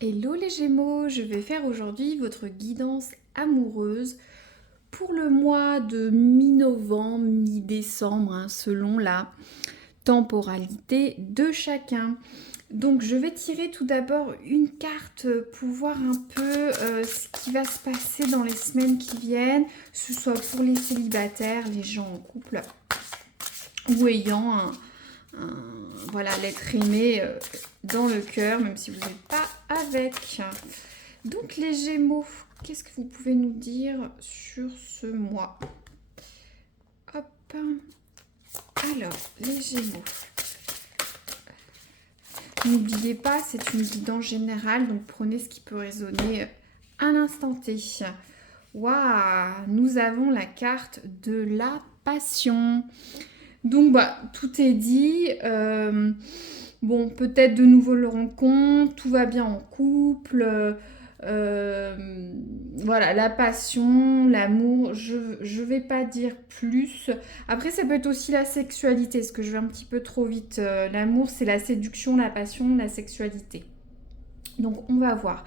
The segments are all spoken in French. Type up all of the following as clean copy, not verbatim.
Hello les Gémeaux, je vais faire aujourd'hui votre guidance amoureuse pour le mois de mi-novembre, mi-décembre, selon la temporalité de chacun. Donc je vais tirer tout d'abord une carte pour voir un peu ce qui va se passer dans les semaines qui viennent, que ce soit pour les célibataires, les gens en couple ou ayant voilà, l'être aimé dans le cœur, même si vous n'êtes pas avec. Donc les Gémeaux, qu'est-ce que vous pouvez nous dire sur ce mois? Hop. Alors, les Gémeaux. N'oubliez pas, c'est une guidance générale, donc prenez ce qui peut résonner à l'instant T. Waouh, nous avons la carte de la passion. Donc, tout est dit. Bon, peut-être de nouvelles rencontres, tout va bien en couple. Voilà, la passion, l'amour, je vais pas dire plus. Après, ça peut être aussi la sexualité, parce que je vais un petit peu trop vite. L'amour, c'est la séduction, la passion, la sexualité. Donc, on va voir.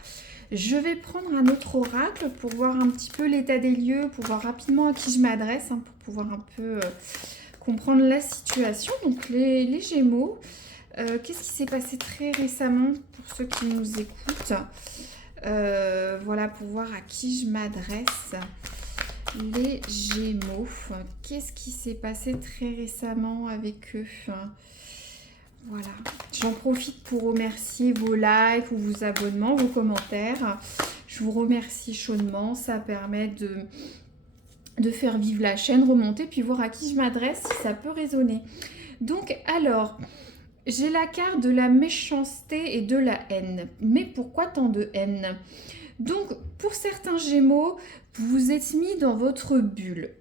Je vais prendre un autre oracle pour voir un petit peu l'état des lieux, pour voir rapidement à qui je m'adresse, pour pouvoir un peu comprendre la situation. Donc, les Gémeaux. Qu'est-ce qui s'est passé très récemment pour ceux qui nous écoutent? Voilà, pour voir à qui je m'adresse. Les Gémeaux. Qu'est-ce qui s'est passé très récemment avec eux? Voilà. J'en profite pour remercier vos likes ou vos abonnements, vos commentaires. Je vous remercie chaudement. Ça permet de faire vivre la chaîne, remonter, puis voir à qui je m'adresse, si ça peut résonner. Donc, alors... J'ai la carte de la méchanceté et de la haine. Mais pourquoi tant de haine? Donc, pour certains Gémeaux, vous vous êtes mis dans votre bulle.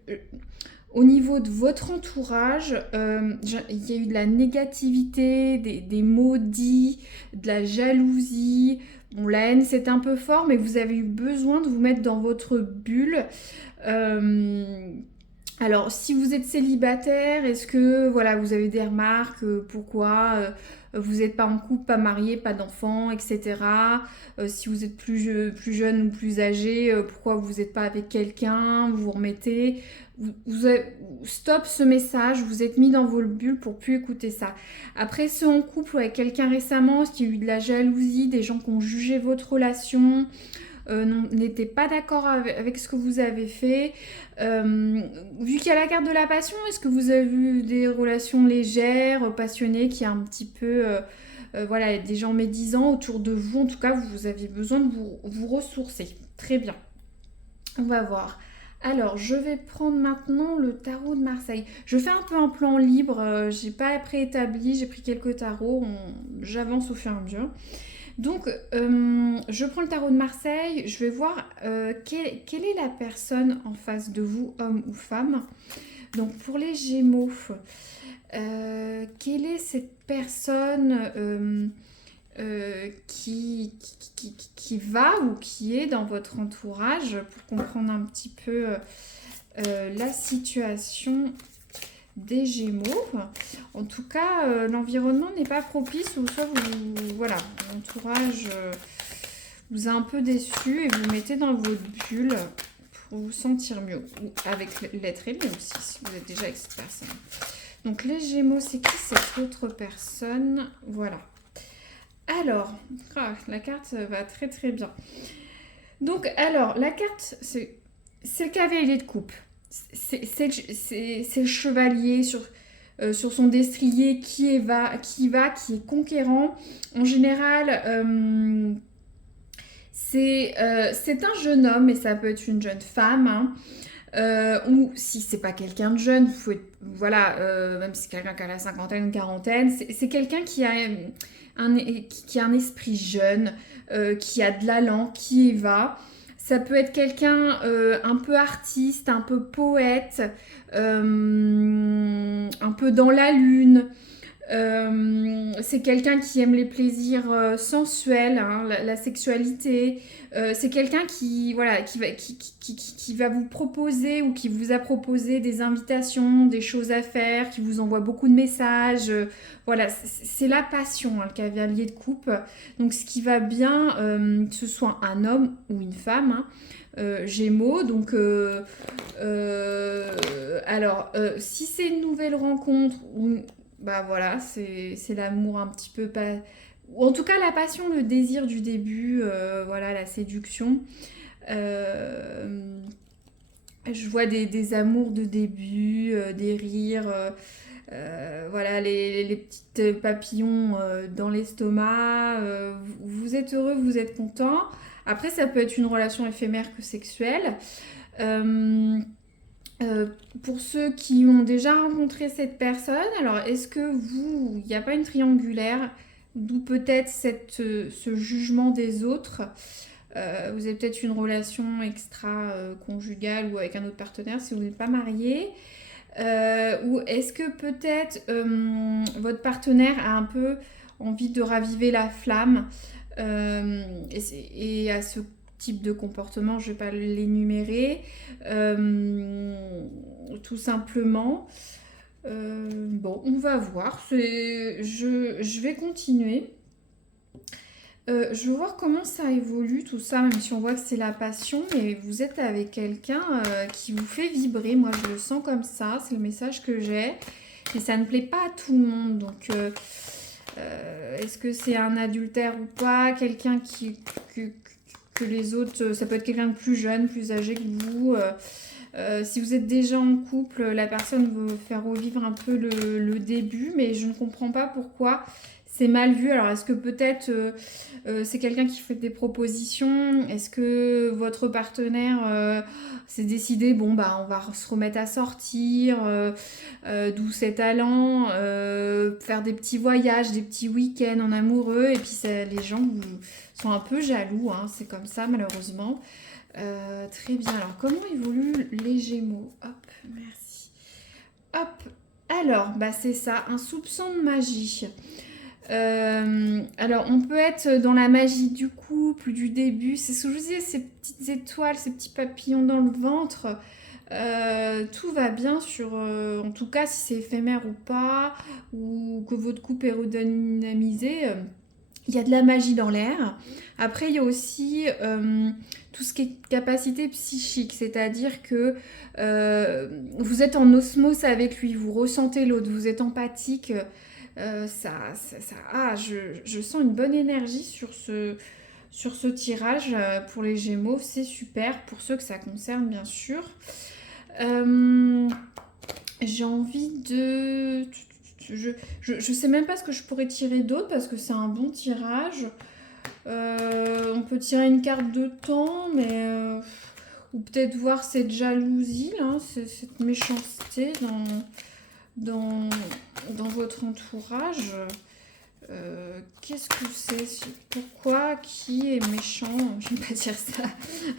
Au niveau de votre entourage, il y a eu de la négativité, des maudits, de la jalousie. Bon, la haine, c'est un peu fort, mais vous avez eu besoin de vous mettre dans votre bulle. Alors, si vous êtes célibataire, est-ce que voilà, vous avez des remarques, pourquoi vous n'êtes pas en couple, pas marié, pas d'enfant, etc. Si vous êtes plus jeune ou plus âgé, pourquoi vous n'êtes pas avec quelqu'un, vous vous remettez. Stop ce message, vous êtes mis dans vos bulles pour plus écouter ça. Après, ceux en couple ou avec quelqu'un récemment, est-ce qu'il y a eu de la jalousie, des gens qui ont jugé votre relation, n'étaient pas d'accord avec ce que vous avez fait. Vu qu'il y a la carte de la passion, est-ce que vous avez eu des relations légères, passionnées, qui a un petit peu... voilà, des gens médisants autour de vous. En tout cas, vous avez besoin de vous ressourcer. Très bien. On va voir. Alors, je vais prendre maintenant le tarot de Marseille. Je fais un peu un plan libre. J'ai pas préétabli. J'ai pris quelques tarots. J'avance au fur et à mesure. Donc, je prends le tarot de Marseille, je vais voir quelle est la personne en face de vous, homme ou femme. Donc, pour les Gémeaux, quelle est cette personne qui va ou qui est dans votre entourage pour comprendre un petit peu la situation des Gémeaux. En tout cas, l'environnement n'est pas propice, ou soit voilà, l'entourage vous a un peu déçu et vous mettez dans votre bulle pour vous sentir mieux. Ou avec l'être aimé aussi, si vous êtes déjà avec cette personne. Donc les Gémeaux, c'est qui cette autre personne? Voilà. Alors, la carte va très très bien. Donc, alors, la carte, c'est le cavalier de coupe. C'est le chevalier sur son destrier qui est conquérant. En général, c'est un jeune homme, et ça peut être une jeune femme. Ou si c'est pas quelqu'un de jeune, voilà, même si c'est quelqu'un qui a la cinquantaine ou quarantaine, c'est quelqu'un qui a qui a un esprit jeune, qui a de l'allant, qui y va. Ça peut être quelqu'un un peu artiste, un peu poète, un peu dans la lune. C'est quelqu'un qui aime les plaisirs sensuels, hein, la sexualité. C'est quelqu'un qui, voilà, qui va vous proposer ou qui vous a proposé des invitations, des choses à faire, qui vous envoie beaucoup de messages. Voilà, c'est la passion, hein, le cavalier de coupe. Donc ce qui va bien, que ce soit un homme ou une femme, hein, Gémeaux. Donc, si c'est une nouvelle rencontre, bah voilà, c'est l'amour un petit peu pas. Ou en tout cas, la passion, le désir du début, voilà, la séduction. Euh, je vois des amours de début, des rires, voilà, les petits papillons dans l'estomac. Vous êtes heureux, vous êtes content. Après, ça peut être une relation éphémère que sexuelle. Euh, euh, pour ceux qui ont déjà rencontré cette personne, alors est-ce que il n'y a pas une triangulaire, d'où peut-être ce jugement des autres. Vous avez peut-être une relation extra-conjugale ou avec un autre partenaire si vous n'êtes pas marié. Ou est-ce que peut-être votre partenaire a un peu envie de raviver la flamme et à ce type de comportement, je ne vais pas l'énumérer, tout simplement. Bon, on va voir. Je vais continuer. Je veux voir comment ça évolue tout ça, même si on voit que c'est la passion, mais vous êtes avec quelqu'un qui vous fait vibrer. Moi, je le sens comme ça, c'est le message que j'ai. Mais ça ne plaît pas à tout le monde. Donc, est-ce que c'est un adultère ou pas? Quelqu'un que les autres... Ça peut être quelqu'un de plus jeune, plus âgé que vous. Si vous êtes déjà en couple, la personne veut faire revivre un peu le début, mais je ne comprends pas pourquoi c'est mal vu. Alors, est-ce que peut-être c'est quelqu'un qui fait des propositions? Est-ce que votre partenaire s'est décidé, bon, bah, on va se remettre à sortir, d'où cet allant, faire des petits voyages, des petits week-ends en amoureux, et puis les gens sont un peu jaloux, hein, c'est comme ça, malheureusement. Très bien. Alors, comment évoluent les Gémeaux? Hop, merci. Hop. Alors, bah c'est ça, un soupçon de magie. Alors, on peut être dans la magie du couple, du début. C'est ce que je vous disais, ces petites étoiles, ces petits papillons dans le ventre. Tout va bien en tout cas, si c'est éphémère ou pas, ou que votre couple est redynamisé. Il y a de la magie dans l'air. Après, il y a aussi tout ce qui est capacité psychique, c'est-à-dire que vous êtes en osmose avec lui, vous ressentez l'autre, vous êtes empathique. Je sens une bonne énergie sur ce tirage pour les Gémeaux. C'est super pour ceux que ça concerne, bien sûr. J'ai envie de... Je sais même pas ce que je pourrais tirer d'autre parce que c'est un bon tirage. On peut tirer une carte de temps, mais... ou peut-être voir cette jalousie, là, cette méchanceté dans votre entourage. Qu'est-ce que c'est? Pourquoi? Qui est méchant? Je ne vais pas dire ça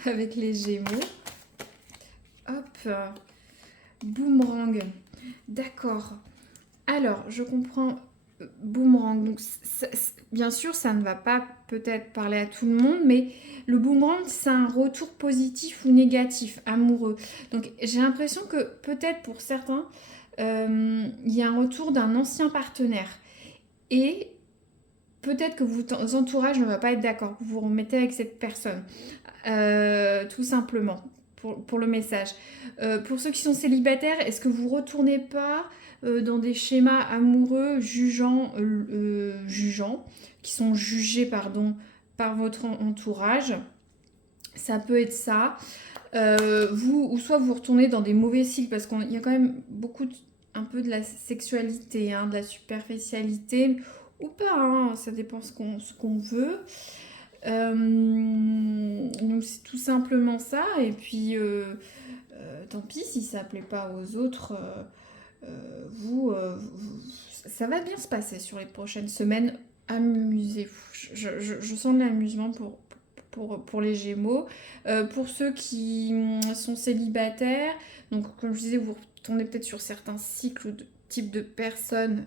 avec les Gémeaux. Hop. Boomerang. D'accord. Alors, je comprends. Boomerang. Donc, bien sûr, ça ne va pas peut-être parler à tout le monde, mais le boomerang, c'est un retour positif ou négatif, amoureux. Donc, j'ai l'impression que peut-être pour certains, il y a un retour d'un ancien partenaire. Et peut-être que vos entourages ne va pas être d'accord, que vous vous remettez avec cette personne. Tout simplement, pour le message. Pour ceux qui sont célibataires, est-ce que vous ne retournez pas dans des schémas amoureux jugeants, qui sont jugés, pardon, par votre entourage? Ça peut être ça. Ou soit vous retournez dans des mauvais cycles, parce qu'il y a quand même un peu de la sexualité, hein, de la superficialité, ou pas, hein, ça dépend ce qu'on veut. Donc c'est tout simplement ça, et puis tant pis si ça plaît pas aux autres, ça va bien se passer sur les prochaines semaines. Amusez-vous. Je sens de l'amusement pour les Gémeaux. Pour ceux qui sont célibataires, donc comme je disais, vous retournez peut-être sur certains cycles ou de types de personnes